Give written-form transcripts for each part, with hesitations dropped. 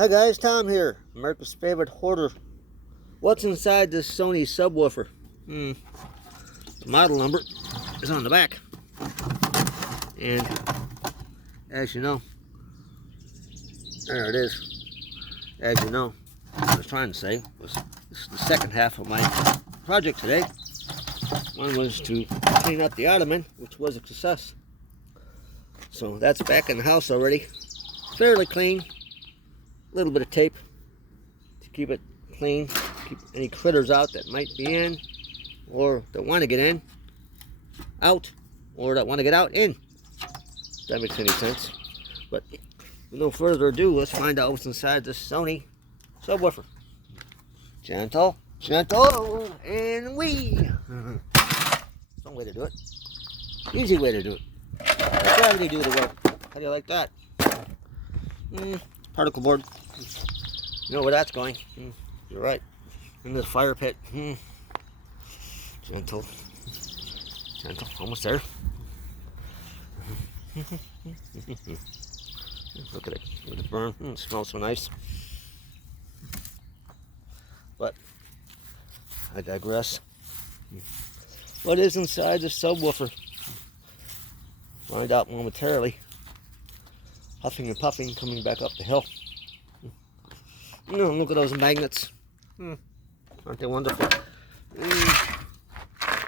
Hi guys, Tom here, America's favorite hoarder. What's inside this Sony subwoofer? The model number is on the back. And as you know, there it is. As you know, what I was trying to say was this is the second half of my project today. One was to clean up the ottoman, which was a success. So that's back in the house already. Fairly clean. A little bit of tape to keep it clean, keep any critters out that might be in, or that want to get in, out, or that want to get out, in. If that makes any sense. But with no further ado, let's find out what's inside this Sony subwoofer. Gentle, gentle, and wee. Some way to do it. Easy way to do it. Let gravity do the work. How do you like that? Particle board. You know where that's going. You're right. In the fire pit. Gentle. Gentle. Almost there. Look at it. Look at it burn. It smells so nice. But I digress. What is inside the subwoofer? Find out momentarily. Huffing and puffing coming back up the hill. Look at those magnets. Aren't they wonderful?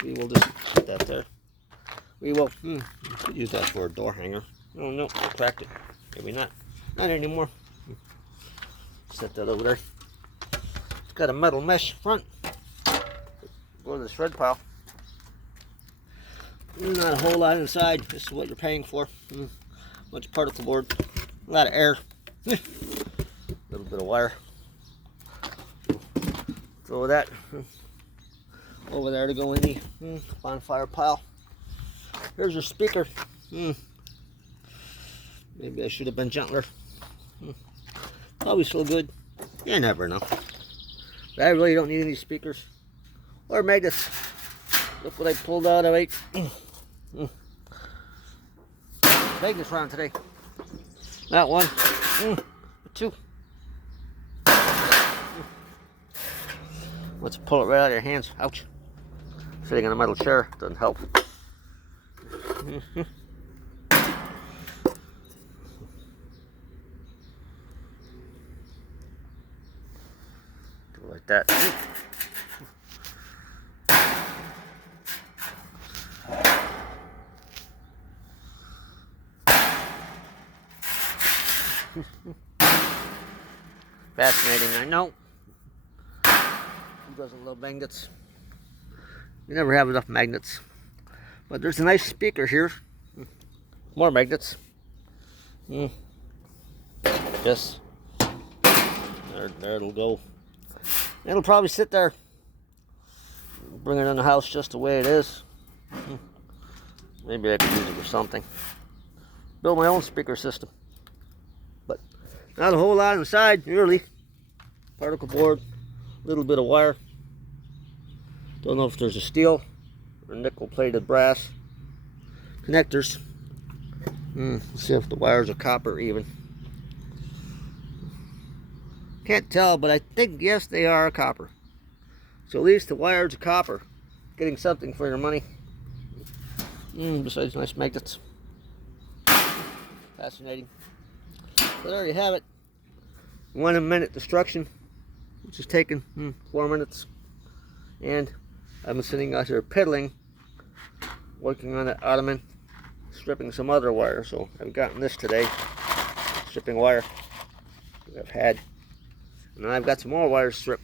We will just put that there. We will could use that for a door hanger. Oh no, I cracked it. Maybe not. Not anymore. Set that over there. It's got a metal mesh front. Go to the shred pile. Not a whole lot inside. This is what you're paying for. Much particle board, a lot of air, a little bit of wire. Throw that over there to go in the bonfire pile. Here's your speaker. Maybe I should have been gentler. Probably still good. You never know. But I really don't need any speakers or magnets. Look what I pulled out of it. Magnets round today. Not one, but two. Let's pull it right out of your hands. Ouch. Sitting on a metal chair doesn't help. Go like that. Fascinating, I know. Who doesn't love magnets? You never have enough magnets. But there's a nice speaker here. More magnets. Yes. There it'll go. It'll probably sit there. Bring it in the house just the way it is. Maybe I could use it for something. Build my own speaker system. But not a whole lot inside, really. Particle board, a little bit of wire. Don't know if there's a steel or nickel plated brass. Connectors. Let's see if the wires are copper even. Can't tell, but I think, yes, they are copper. So at least the wires are copper. Getting something for your money. Besides nice magnets. Fascinating. But there you have it. 1 minute destruction, which is taking 4 minutes. And I've been sitting out here piddling, working on that ottoman, stripping some other wire. So I've gotten this today, stripping wire that I've had. And then I've got some more wires stripped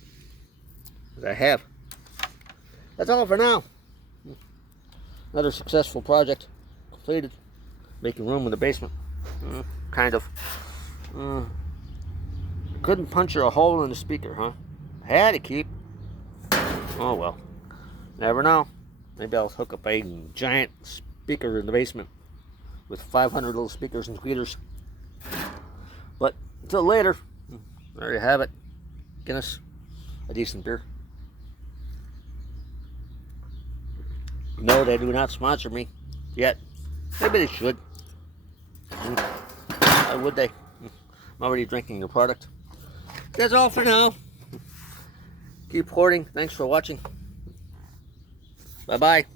that I have. That's all for now. Another successful project completed. Making room in the basement. Kind of. Couldn't puncture a hole in the speaker, huh? Had to keep. Oh well. Never know. Maybe I'll hook up a giant speaker in the basement with 500 little speakers and tweeters. But until later, there you have it. Guinness, a decent beer. No, they do not sponsor me yet. Maybe they should. Why would they? I'm already drinking your product. that's all for now. Keep hoarding. Thanks for watching. Bye-bye.